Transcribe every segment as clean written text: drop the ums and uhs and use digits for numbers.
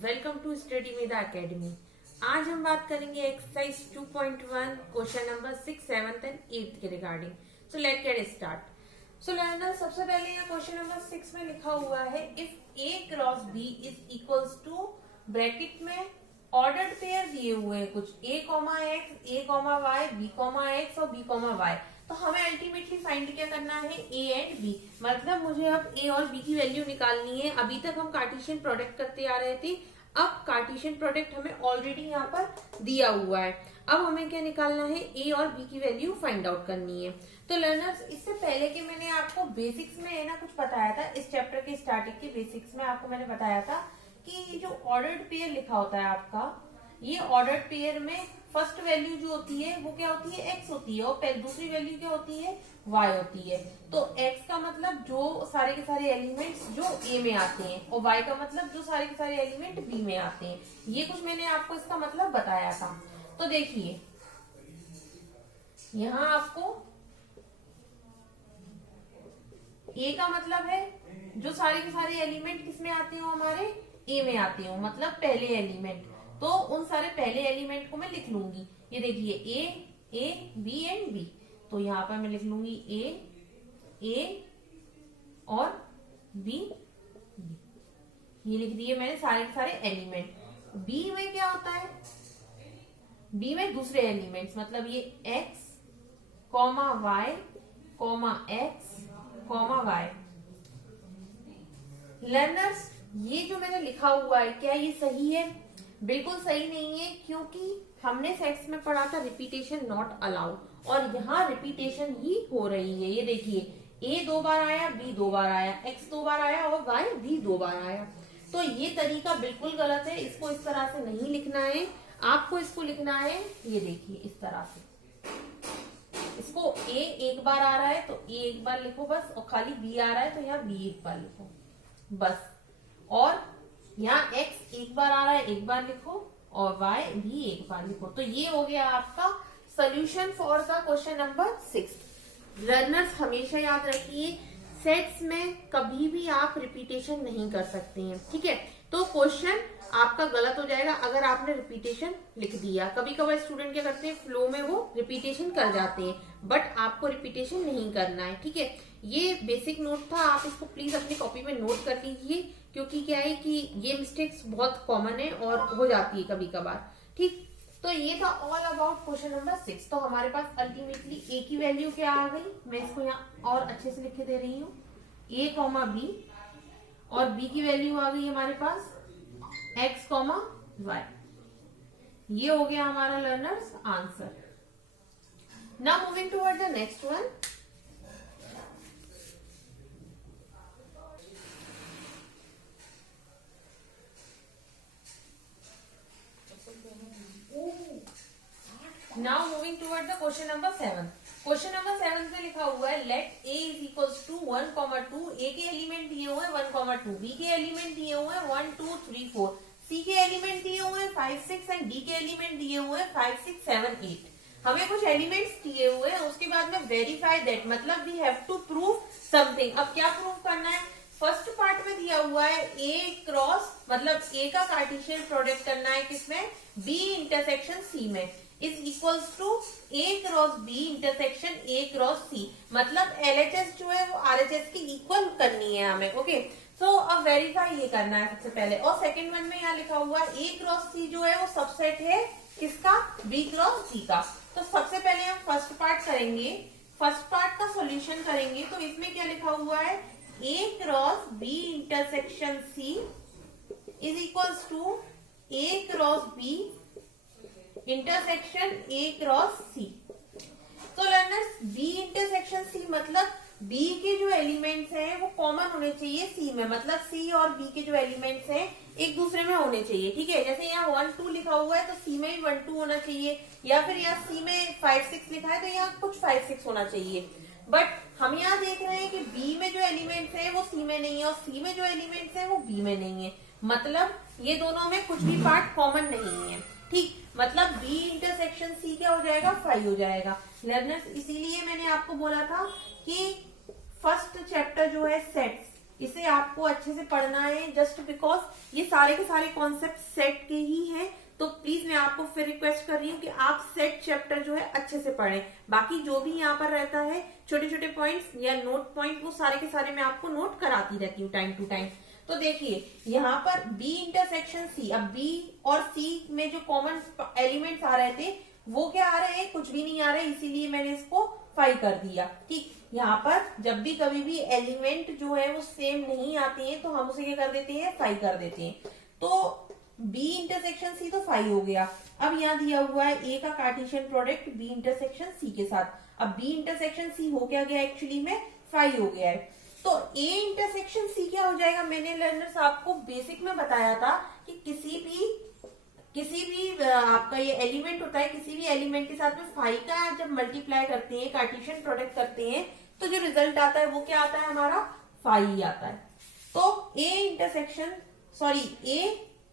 Welcome to study Medha academy. आज हम बात करेंगे एक्सरसाइज 2.1 क्वेश्चन नंबर 6, 7 एंड 8 के regarding. So let get start. So learner, सबसे पहले यहाँ क्वेश्चन नंबर 6 में लिखा हुआ है if A cross B is equals to, bracket में ऑर्डर्ड पेयर दिए हुए हैं कुछ A comma X, A comma Y, B comma X और बी कॉमा वाई। तो हमें अल्टीमेटली फाइंड क्या करना है, ए एंड बी। मतलब मुझे अब ए और बी की वैल्यू निकालनी है। अभी तक हम कार्टेशियन प्रोडक्ट करते आ रहे थे, अब कार्टेशियन प्रोडक्ट हमें ऑलरेडी यहाँ पर दिया हुआ है। अब हमें क्या निकालना है, ए और बी की वैल्यू फाइंड आउट करनी है। तो लर्नर्स, इससे पहले कि मैंने आपको बेसिक्स में ना कुछ बताया था, इस चैप्टर के स्टार्टिंग के बेसिक्स में आपको मैंने बताया था कि जो ऑर्डर्ड पेयर लिखा होता है आपका, ये ऑर्डर्ड पेयर में फर्स्ट वैल्यू जो होती है वो क्या होती है, एक्स होती है, और दूसरी वैल्यू क्या होती है, वाई होती है। तो एक्स का मतलब जो सारे के सारे एलिमेंट्स जो ए में आते हैं, और वाई का मतलब जो सारे के सारे एलिमेंट बी में आते हैं। ये कुछ मैंने आपको इसका मतलब बताया था। तो देखिए यहाँ आपको ए का मतलब है जो सारे के सारे एलिमेंट किसमें आते हो, हमारे ए में आते हो, मतलब पहले एलिमेंट। तो उन सारे पहले एलिमेंट को मैं लिख लूंगी। ये देखिए ए बी एंड बी। तो यहाँ पर मैं लिख लूंगी ए और बी। ये लिख दिए मैंने सारे के सारे एलिमेंट। बी में क्या होता है, बी में दूसरे एलिमेंट्स, मतलब ये X comma Y comma X comma Y. Learners, ये जो मैंने लिखा हुआ है क्या ये सही है? बिल्कुल सही नहीं है, क्योंकि हमने सेट्स में पढ़ा था रिपीटेशन नॉट अलाउड, और यहाँ रिपीटेशन ही हो रही है। ये देखिए ए 2 बार आया, बी 2 बार आया, एक्स 2 बार आया और वाई भी 2 बार आया। तो ये तरीका बिल्कुल गलत है, इसको इस तरह से नहीं लिखना है। आपको इसको लिखना है, ये देखिए इस तरह से। इसको ए 1 बार आ रहा है तो ए 1 बार लिखो बस, और खाली बी आ रहा है तो यहाँ बी 1 बार लिखो बस। और यहाँ x 1 बार आ रहा है, 1 बार लिखो, और y भी 1 बार लिखो। तो ये हो गया आपका solution for the question number 6। Learners, हमेशा याद रखिए सेट्स में कभी भी आप रिपीटेशन नहीं कर सकते हैं, ठीक है? तो क्वेश्चन आपका गलत हो जाएगा अगर आपने रिपीटेशन लिख दिया। कभी कभार स्टूडेंट क्या करते हैं, फ्लो में वो रिपीटेशन कर जाते हैं, बट आपको रिपीटेशन नहीं करना है, ठीक है? ये बेसिक नोट था, आप इसको प्लीज अपनी कॉपी में नोट कर लीजिए, क्योंकि क्या है कि ये मिस्टेक्स बहुत कॉमन है और हो जाती है कभी कभार, ठीक? तो ये था ऑल अबाउट क्वेश्चन नंबर 6। तो हमारे पास अल्टीमेटली ए की वैल्यू क्या आ गई, मैं इसको यहाँ और अच्छे से लिख के दे रही हूँ, ए कॉमा बी, और बी की वैल्यू आ गई हमारे पास एक्स कॉमा वाई। ये हो गया हमारा learners answer. Now moving toward the next one. Now moving toward the question number 7। Question number 7 में लिखा हुआ है let A is equals to 1,2। A के एलिमेंट दिए हुए 1,2, बी के एलिमेंट दिए हुए 1 2 3 4, सी के एलिमेंट दिए हुए 5 6 एंड डी के एलिमेंट दिए हुए 5 6 7 8। हमें कुछ एलिमेंट्स दिए हुए हैं, उसके बाद में वेरीफाई दैट, मतलब we have to prove something. अब क्या प्रूव करना है? फर्स्ट पार्ट में दिया हुआ है ए क्रॉस, मतलब ए का कार्टेशियन प्रोडक्ट करना है किसमें, बी इंटरसेक्शन सी में, is equals to A cross B intersection A cross C. मतलब एलएचएस जो है वो आरएचएस की इक्वल करनी है हमें, ओके? सो अब वेरीफाई ये करना है सबसे पहले। और सेकंड वन में यहाँ लिखा हुआ है ए क्रॉस सी जो है वो सबसेट है किसका, बी क्रॉस सी का। तो सबसे पहले हम फर्स्ट पार्ट करेंगे, फर्स्ट पार्ट का सॉल्यूशन करेंगे। तो इसमें क्या लिखा हुआ है, A cross B intersection C is equals to A cross B intersection A cross C. तो लर्नर्स, बी इंटरसेक्शन सी मतलब बी के जो एलिमेंट्स हैं वो कॉमन होने चाहिए सी में, मतलब सी और बी के जो एलिमेंट्स हैं एक दूसरे में होने चाहिए, ठीक है? जैसे यहाँ 1 2 लिखा हुआ है तो सी में भी 1 2 होना चाहिए, या फिर यहाँ सी में 5 6 लिखा है तो यहाँ कुछ 5 6 होना चाहिए। बट हम यहाँ देख रहे हैं कि बी में जो एलिमेंट्स है वो सी में नहीं है, और सी में जो एलिमेंट्स है वो बी में नहीं है, मतलब ये दोनों में कुछ भी पार्ट कॉमन नहीं है, ठीक? मतलब बी इंटरसेक्शन सी क्या हो जाएगा, 5 हो जाएगा। लर्नर्स, इसीलिए मैंने आपको बोला था कि फर्स्ट चैप्टर जो है सेट्स, इसे आपको अच्छे से पढ़ना है, जस्ट बिकॉज ये सारे के सारे कॉन्सेप्ट सेट के ही हैं। तो प्लीज मैं आपको फिर रिक्वेस्ट कर रही हूँ कि आप सेट चैप्टर जो है अच्छे से पढ़ें। बाकी जो भी यहाँ पर रहता है छोटे छोटे पॉइंट्स या नोट पॉइंट, वो सारे के सारे मैं आपको नोट कराती रहती हूँ टाइम टू टाइम। तो देखिए यहाँ पर बी इंटरसेक्शन सी, अब बी और सी में जो कॉमन एलिमेंट्स आ रहे थे वो क्या आ रहे हैं, कुछ भी नहीं आ रहे, इसीलिए मैंने इसको 5 कर दिया। ठीक, यहाँ पर जब भी कभी भी एलिमेंट जो है वो सेम नहीं आते हैं तो हम उसे क्या कर देते हैं, 5 कर देते हैं। तो बी इंटरसेक्शन सी तो 5 हो गया। अब यहाँ दिया हुआ है ए का Cartesian product B intersection C के साथ। अब बी इंटरसेक्शन सी हो क्या गया, एक्चुअली में 5 हो गया है। तो ए इंटरसेक्शन सी क्या हो जाएगा, मैंने लर्नर्स आपको बेसिक में बताया था कि किसी भी आपका ये एलिमेंट होता है, किसी भी एलिमेंट के साथ में 5 का जब मल्टीप्लाई करते हैं, कार्टेशियन प्रोडक्ट करते हैं, तो जो रिजल्ट आता है वो क्या आता है, हमारा 5 ही आता है। तो ए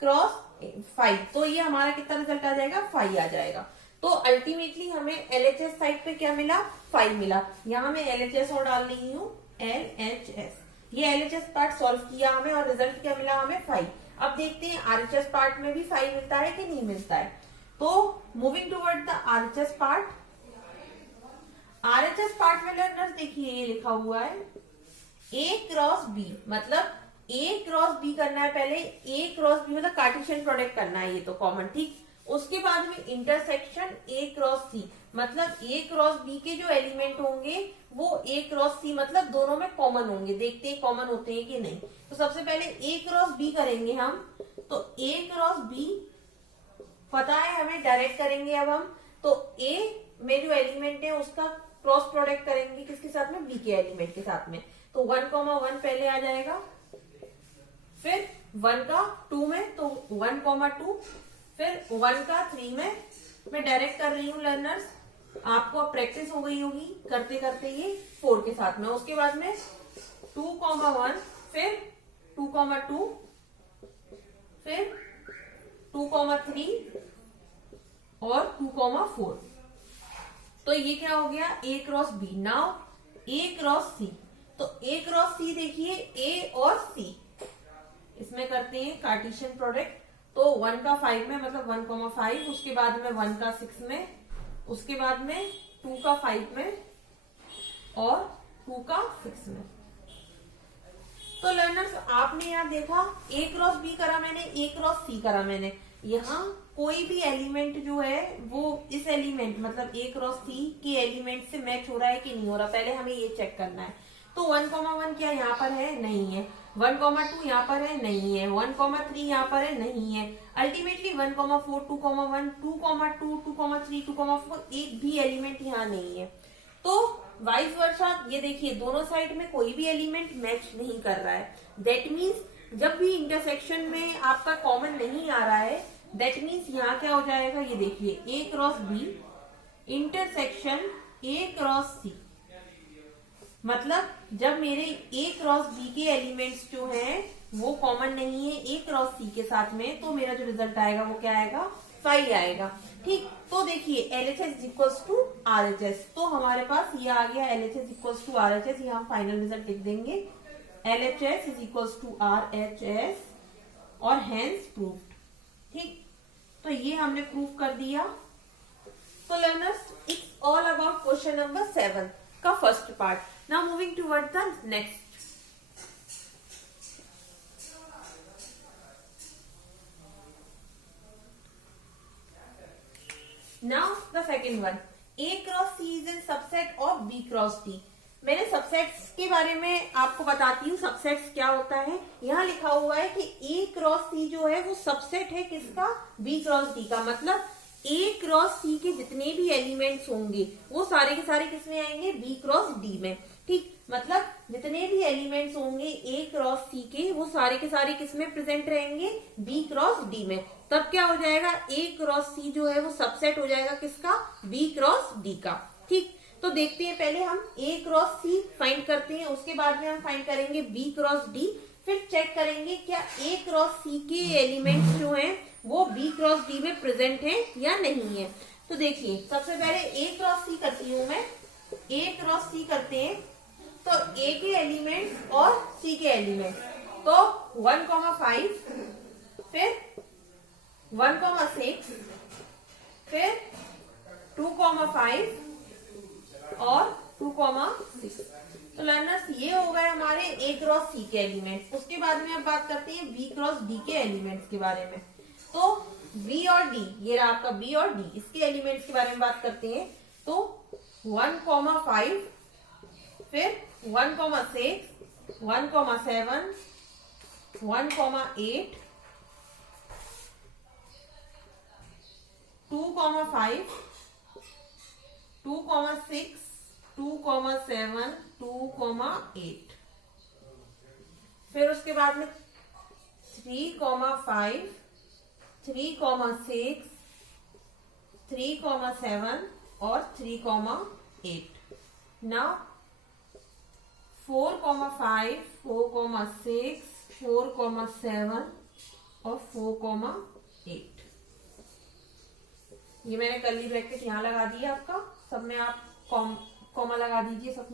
क्रॉस 5, तो ये हमारा कितना रिजल्ट आ जाएगा, 5 आ जाएगा। तो अल्टीमेटली हमें LHS साइड पे क्या मिला, 5 मिला। यहाँ मैं LHS और डाल रही हूँ, LHS। ये LHS पार्ट सॉल्व किया हमें और रिजल्ट क्या मिला हमें, 5। अब देखते हैं RHS पार्ट में भी 5 मिलता है कि नहीं मिलता है। तो moving toward the RHS part, RHS part में लर्नर्स देखिए ये लिखा हुआ है A क्रॉस B, मतलब A क्रॉस B करना है पहले, A क्रॉस B मतलब कार्टेशियन प्रोडक्ट करना है, ये तो कॉमन। ठीक, उसके बाद में इंटरसेक्शन A क्रॉस C, मतलब A क्रॉस B के जो एलिमेंट होंगे वो A क्रॉस C मतलब दोनों में कॉमन होंगे। देखते हैं कॉमन होते हैं कि नहीं। तो सबसे पहले A क्रॉस B करेंगे हम, तो A क्रॉस B पता है हमें, डायरेक्ट करेंगे अब हम। तो A में जो एलिमेंट है उसका क्रॉस प्रोडक्ट करेंगे किसके साथ में, B के एलिमेंट के साथ में। तो 1,1 पहले आ जाएगा, फिर 1 का 2 में तो 1,2, फिर 1 का 3 में। मैं डायरेक्ट कर रही हूँ लर्नर्स, आपको अब प्रैक्टिस हो गई होगी करते करते ये 4 के साथ में। उसके बाद में 2,1, फिर 2,2, फिर 2,3 और 2,4। तो ये क्या हो गया, A cross B। Now A cross C, तो A क्रॉस C देखिए A और C, इसमें करते हैं कार्टेशियन प्रोडक्ट। तो 1 का 5 में मतलब 1,5, उसके बाद में 1 का 6 में, उसके बाद में 2 का 5 में और 2 का 6 में। तो लर्नर्स आपने यहाँ देखा A क्रॉस B करा मैंने, A क्रॉस C करा मैंने। यहाँ कोई भी एलिमेंट जो है वो इस एलिमेंट मतलब A क्रॉस C के एलिमेंट से मैच हो रहा है कि नहीं हो रहा, पहले हमें ये चेक करना है। तो 1,1 क्या यहाँ पर है, नहीं है। 1,2 यहाँ पर है, नहीं है। 1,3 यहाँ पर है, नहीं है। अल्टीमेटली 1,4, 2,1, 2,2, 2,3, 2,4 एक भी एलिमेंट यहाँ नहीं है। तो वाइस वर्सा ये देखिए दोनों साइड में कोई भी एलिमेंट मैच नहीं कर रहा है। दैट मीन्स जब भी इंटरसेक्शन में आपका कॉमन नहीं आ रहा है, दैट मीन्स यहाँ क्या हो जाएगा, ये देखिए A cross B intersection A cross C, मतलब जब मेरे A क्रॉस B के एलिमेंट्स जो हैं वो कॉमन नहीं है A क्रॉस C के साथ में, तो मेरा जो रिजल्ट आएगा वो क्या आएगा, 5 आएगा। ठीक, तो देखिए LHS इक्वल्स टू RHS, तो हमारे पास ये आ गया LHS इक्वल्स टू RHS। ये हम फाइनल रिजल्ट लिख देंगे, LHS is equals to RHS और हेंस प्रूव्ड। ठीक, तो ये हमने प्रूव कर दिया। तो learners it's all about question number 7 का first part. Now moving toward the next. Now the second one. A cross C is a subset of B cross D. मैंने सबसेट्स के बारे में आपको बताती हूँ, सबसेट्स क्या होता है। यहाँ लिखा हुआ है कि A क्रॉस C जो है वो सबसेट है किसका, B क्रॉस D का। मतलब A क्रॉस C के जितने भी एलिमेंट्स होंगे वो सारे के सारे किसमें आएंगे, B क्रॉस D में। ठीक, मतलब जितने भी एलिमेंट्स होंगे A क्रॉस C के वो सारे के सारे किसमें प्रेजेंट रहेंगे, B क्रॉस D में। तब क्या हो जाएगा, A क्रॉस C जो है वो सबसेट हो जाएगा किसका, B क्रॉस D का। ठीक, तो देखते हैं पहले हम A क्रॉस C फाइंड करते हैं, उसके बाद में हम फाइंड करेंगे B क्रॉस D, फिर चेक करेंगे क्या A क्रॉस C के एलिमेंट्स जो हैं वो B क्रॉस D में प्रेजेंट हैं या नहीं है। तो देखिए सबसे पहले A क्रॉस C करती हूँ मैं, A क्रॉस C करते हैं। तो ए के एलिमेंट और सी के एलिमेंट, तो 1,5, फिर 1,6, फिर 2,5 और 2,6। तो लर्नर्स ये हो गए हमारे ए क्रॉस सी के एलिमेंट्स। उसके बाद में अब बात करते हैं बी क्रॉस डी के एलिमेंट्स के बारे में। तो बी और डी, ये रहा आपका बी और डी, इसके एलिमेंट्स के बारे में बात करते हैं। तो 1,5, फिर 1,6, 1,7, 1,8, 2,5, 2,6, 2,7, 2,8। फिर उसके बाद में 3,5, 3,6, 3,7 और 3,8। नाउ 4,5, 4,6, 4,7 और 4,8। ये मैंने कर्ली ब्रैकेट यहां लगा दिया आपका, सब में आप कॉमा लगा दीजिए, सब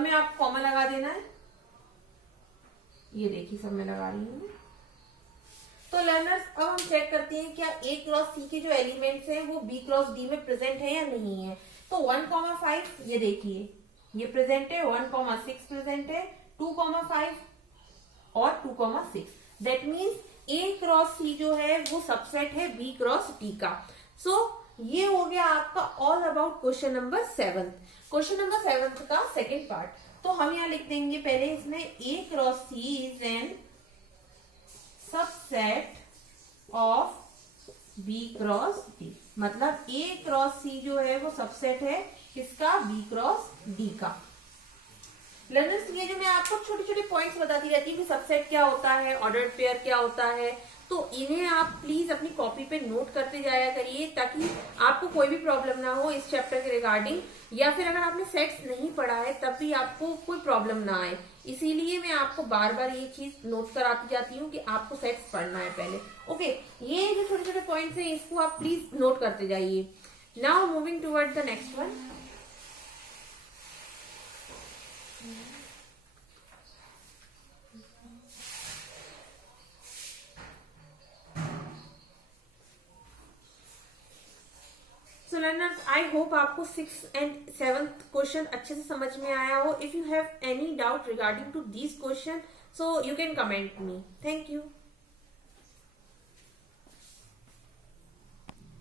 में आप कॉमा लगा देना है। ये देखिए सब में लगा रही हूँ। तो लर्नर्स अब हम चेक करते हैं क्या ए क्रॉस सी के जो एलिमेंट्स हैं वो बी क्रॉस डी में प्रेजेंट है या नहीं है। तो 1,5 ये देखिए ये प्रेजेंट है, 1,6 प्रेजेंट है, 2,5 और 2,6। दैट मीन्स ए क्रॉस सी जो है वो सबसेट है बी क्रॉस डी का। सो ये हो गया आपका all about question number 7। Question number 7 का सेकेंड पार्ट। तो हम यहाँ लिख देंगे पहले इसमें A cross C is an subset of B cross D. मतलब ए क्रॉस सी जो है वो सबसेट है किसका, बी क्रॉस डी का। लर्नर्स ये जो मैं आपको छोटे छोटे पॉइंट्स बताती रहती हूँ कि सबसेट क्या होता है, ऑर्डर्ड पेयर क्या होता है, तो इन्हें आप प्लीज अपनी कॉपी पे नोट करते जाया करिए ताकि आपको कोई भी प्रॉब्लम ना हो इस चैप्टर के रिगार्डिंग, या फिर अगर आपने सेट्स नहीं पढ़ा है तब भी आपको कोई प्रॉब्लम ना आए। इसीलिए मैं आपको बार बार ये चीज नोट कराती जाती हूँ कि आपको सेट्स पढ़ना है पहले। ओके, ये जो छोटे छोटे पॉइंट्स हैं इसको आप प्लीज नोट करते जाइए। Now moving toward the next one. So learners I hope आपको 6th and 7th क्वेश्चन अच्छे से समझ में आया हो। If you have any doubt regarding to this question so you can comment me. Thank you.